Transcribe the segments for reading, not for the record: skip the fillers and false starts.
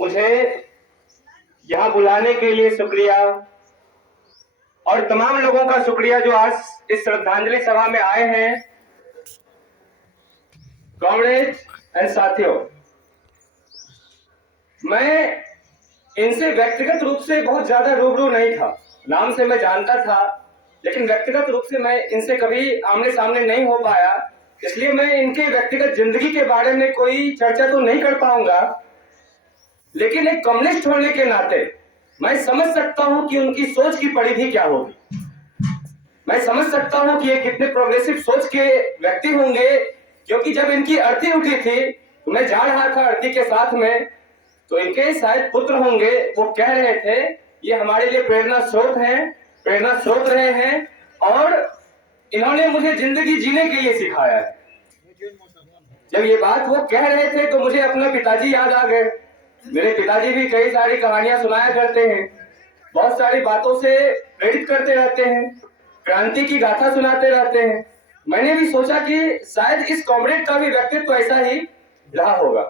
मुझे यहाँ बुलाने के लिए शुक्रिया और तमाम लोगों का शुक्रिया जो आज इस श्रद्धांजलि सभा में आए हैं। कॉमरेड एंड साथियों, मैं इनसे व्यक्तिगत रूप से बहुत ज्यादा रूबरू नहीं था। नाम से मैं जानता था, लेकिन व्यक्तिगत रूप से मैं इनसे कभी आमने सामने नहीं हो पाया, इसलिए मैं इनके व्यक्तिगत जिंदगी के बारे में कोई चर्चा तो नहीं कर पाऊंगा। लेकिन एक कम्युनिस्ट होने के नाते मैं समझ सकता हूं कि उनकी सोच की परिधि क्या होगी। मैं समझ सकता हूं कि ये कितने प्रोग्रेसिव सोच के व्यक्ति होंगे, क्योंकि जब इनकी अर्थी उठी थी तो मैं जा रहा था अर्थी के साथ में, तो इनके शायद पुत्र होंगे, वो कह रहे थे ये हमारे लिए प्रेरणा स्रोत हैं, प्रेरणा स्रोत रहे हैं और इन्होंने मुझे जिंदगी जीने के लिए सिखाया है। जब ये बात वो कह रहे थे तो मुझे अपना पिताजी याद आ गए। मेरे पिताजी भी कई सारी कहानियां सुनाया करते हैं, बहुत सारी बातों से प्रेरित करते रहते हैं, क्रांति की गाथा सुनाते रहते हैं। मैंने भी सोचा कि शायद इस कॉमरेड का भी व्यक्तित्व ऐसा ही रहा होगा।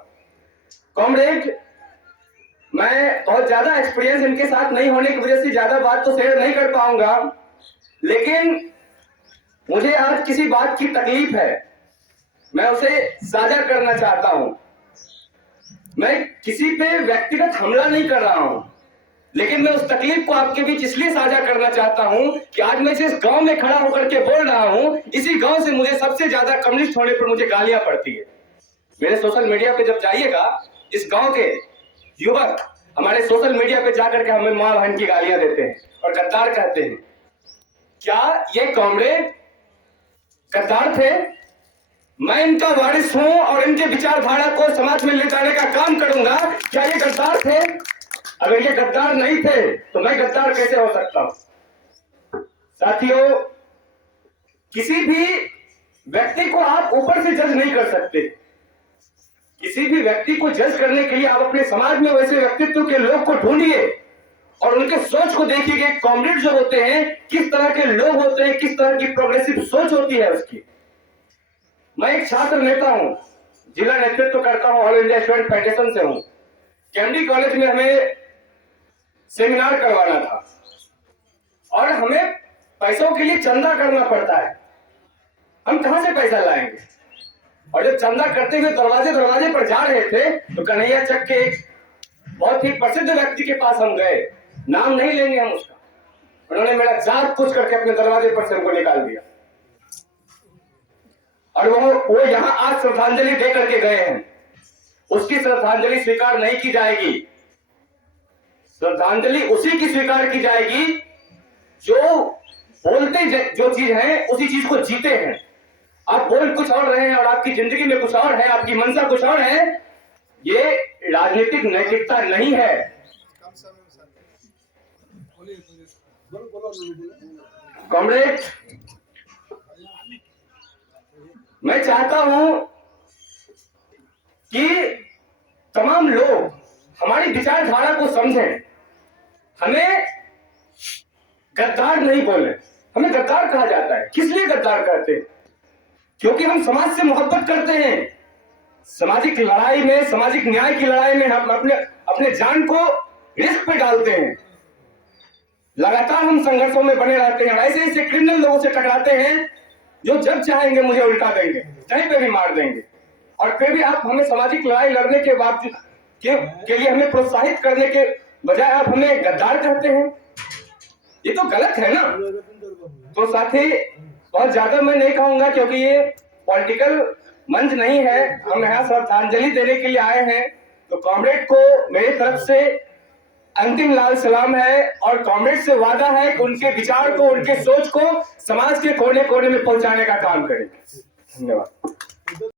कॉमरेड, मैं बहुत ज्यादा एक्सपीरियंस इनके साथ नहीं होने की वजह से ज्यादा बात तो शेयर नहीं कर पाऊंगा, लेकिन मुझे आज किसी बात की तकलीफ है, मैं उसे साझा करना चाहता हूं। मैं किसी पे व्यक्तिगत हमला नहीं कर रहा हूं, लेकिन मैं उस तकलीफ को आपके बीच इसलिए साझा करना चाहता हूं कि आज मैं जिस गांव में खड़ा होकर के बोल रहा हूं, इसी गांव से मुझे सबसे ज्यादा कम्युनिस्ट होने पर मुझे गालियां पड़ती है। मेरे सोशल मीडिया पे जब जाइएगा, इस गांव के युवक हमारे सोशल मीडिया पे जाकर के हमें मां बहन की गालियां देते हैं और गद्दार कहते हैं। क्या ये कॉमरेड गद्दार थे? मैं इनका वारिस हूं और इनके विचारधारा को समाज में ले जाने का काम करूंगा। क्या ये गद्दार थे? अगर ये गद्दार नहीं थे तो मैं गद्दार कैसे हो सकता हूं? साथियों, किसी भी व्यक्ति को आप ऊपर से जज नहीं कर सकते। किसी भी व्यक्ति को जज करने के लिए आप अपने समाज में वैसे व्यक्तित्व के लोग को ढूंढिए और उनके सोच को देखिए। कॉमरेड जो होते हैं, किस तरह के लोग होते हैं, किस तरह की प्रोग्रेसिव सोच होती है उसकी। मैं एक छात्र नेता हूं, जिला नेतृत्व करता हूं, ऑल इंडिया स्टूडेंट फेडरेशन से हूं। कैंडी कॉलेज में हमें सेमिनार करवाना था और हमें पैसों के लिए चंदा करना पड़ता है। हम कहां से पैसा लाएंगे? और जब चंदा करते हुए दरवाजे दरवाजे पर जा रहे थे तो कन्हैया चक के एक बहुत ही प्रसिद्ध व्यक्ति के पास हम गए, नाम नहीं लेंगे हम उसका। उन्होंने मेरा जात पूछ करके अपने दरवाजे पर से हमको निकाल दिया और वो यहां आज श्रद्धांजलि दे करके गए हैं। उसकी श्रद्धांजलि स्वीकार नहीं की जाएगी। श्रद्धांजलि उसी की स्वीकार की जाएगी जो बोलते जो चीज है उसी चीज को जीते हैं। आप बोल कुछ और रहे हैं और आपकी जिंदगी में कुछ और है, आपकी मंशा कुछ और है। ये राजनीतिक नैतिकता नहीं है। कॉमरेड, मैं चाहता हूं कि तमाम लोग हमारी विचारधारा को समझें। हमें गद्दार नहीं बोले। हमें गद्दार कहा जाता है, किस लिए गद्दार कहते हैं? क्योंकि हम समाज से मोहब्बत करते हैं। सामाजिक लड़ाई में, सामाजिक न्याय की लड़ाई में हम अपने जान को रिस्क पे डालते हैं। लगातार हम संघर्षों में बने रहते हैं। ऐसे ऐसे क्रिमिनल लोगों से टकराते हैं जो जब चाहेंगे मुझे उल्टा देंगे, कहीं पे भी मार देंगे। और फिर भी आप हमें सामाजिक लड़ाई लड़ने के बावजूद के लिए हमें प्रोत्साहित करने के बजाय आप हमें गद्दार कहते हैं। ये तो गलत है ना। तो साथी, बहुत ज्यादा मैं नहीं कहूंगा क्योंकि ये पॉलिटिकल मंच नहीं है। हम यहाँ श्रद्धांजलि देने के लिए आए हैं। तो कॉमरेड को मेरी तरफ से अंतिम लाल सलाम है और कॉमरेड से वादा है कि उनके विचार को, उनके सोच को समाज के कोने कोने में पहुंचाने का काम करेंगे। धन्यवाद।